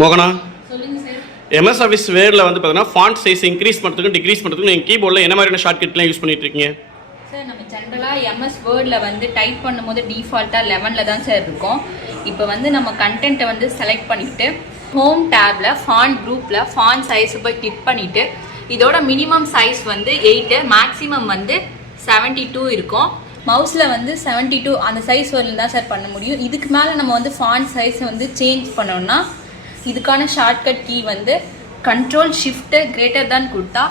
மோகனா, சொல்லுங்க sir. MS Office வேர்டில் வந்து பார்த்தீங்கன்னா ஃபாண்ட் சைஸ் இன்க்ரீஸ் பண்ணுறதுக்கும் டிக்ரீஸ் பண்ணுறதுக்கும் நீங்கள் கீபோர்டில் என்ன மாதிரியான ஷார்ட்கட்லாம் யூஸ் பண்ணிட்டு இருக்கீங்க? சார் நம்ம ஜென்ரலாக MS வேர்டில் வந்து டைப் பண்ணும்போது டிஃபால்ட்டாக 11 தான் சார் இருக்கும். இப்போ வந்து நம்ம கண்டென்ட்டை வந்து செலக்ட் பண்ணிவிட்டு ஹோம் டேப்பில் ஃபாண்ட் குரூப்பில் ஃபாண்ட் சைஸை போய் கிளிக் பண்ணிவிட்டு இதோட மினிமம் சைஸ் வந்து 8, மேக்ஸிமம் வந்து 72 இருக்கும். மவுஸில் வந்து 72 அந்த சைஸ் வரல தான் சார் பண்ண முடியும். இதுக்கு மேலே நம்ம வந்து ஃபாண்ட் சைஸை வந்து சேஞ்ச் பண்ணோம்னா இதுக்கான ஷார்ட்கட் கீ வந்து கண்ட்ரோல் ஷிஃப்ட்டு கிரேட்டர் தான் கொடுத்தா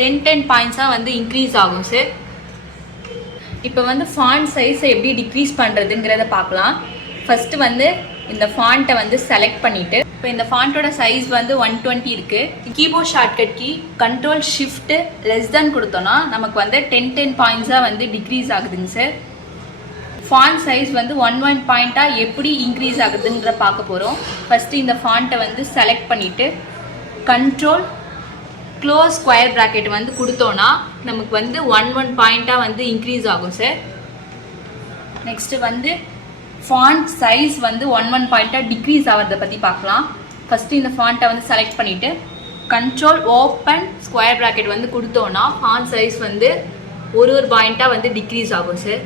10 பாயிண்ட்ஸாக வந்து இன்க்ரீஸ் ஆகும் சார். இப்போ வந்து ஃபாண்ட் சைஸை எப்படி டிக்ரீஸ் பண்ணுறதுங்கிறத பார்க்கலாம். ஃபஸ்ட்டு வந்து இந்த ஃபாண்ட்டை வந்து செலக்ட் பண்ணிவிட்டு இப்போ இந்த ஃபாண்ட்டோட சைஸ் வந்து 120 இருக்குது. Keyboard shortcut key control shift less தான் கொடுத்தோன்னா நமக்கு வந்து 10 பாயிண்ட்ஸாக வந்து டிக்ரீஸ் ஆகுதுங்க சார். ஃபாண்ட் சைஸ் வந்து 1 பாயிண்ட்டாக எப்படி இன்க்ரீஸ் ஆகுதுன்ற பார்க்க போகிறோம். ஃபஸ்ட்டு இந்த ஃபாண்ட்டை வந்து செலக்ட் பண்ணிவிட்டு கண்ட்ரோல் க்ளோஸ் ஸ்கொயர் ப்ராக்கெட் வந்து கொடுத்தோன்னா நமக்கு வந்து 1 பாயிண்ட்டாக வந்து இன்க்ரீஸ் ஆகும் சார். நெக்ஸ்ட்டு வந்து ஃபாண்ட் சைஸ் வந்து 1 பாயிண்ட்டாக டிக்ரீஸ் ஆகிறத பற்றி பார்க்கலாம். ஃபஸ்ட்டு இந்த ஃபாண்ட்டை வந்து செலக்ட் பண்ணிவிட்டு கண்ட்ரோல் ஓப்பன் ஸ்கொயர் ப்ராக்கெட் வந்து கொடுத்தோன்னா ஃபாண்ட் சைஸ் வந்து ஒரு பாயிண்ட்டாக வந்து டிக்ரீஸ் ஆகும் சார்.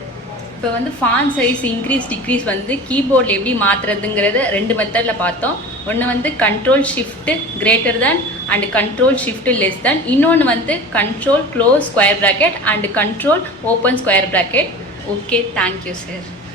இப்போ வந்து ஃபாண்ட் சைஸ் இன்க்ரீஸ் டிக்ரீஸ் வந்து கீபோர்டில் எப்படி மாற்றுறதுங்கிறது 2 மெத்தடில் பார்த்தோம். ஒன்று வந்து control shift greater than and control shift less than. இன்னொன்று வந்து control close square bracket and control open square bracket. Okay, thank you sir.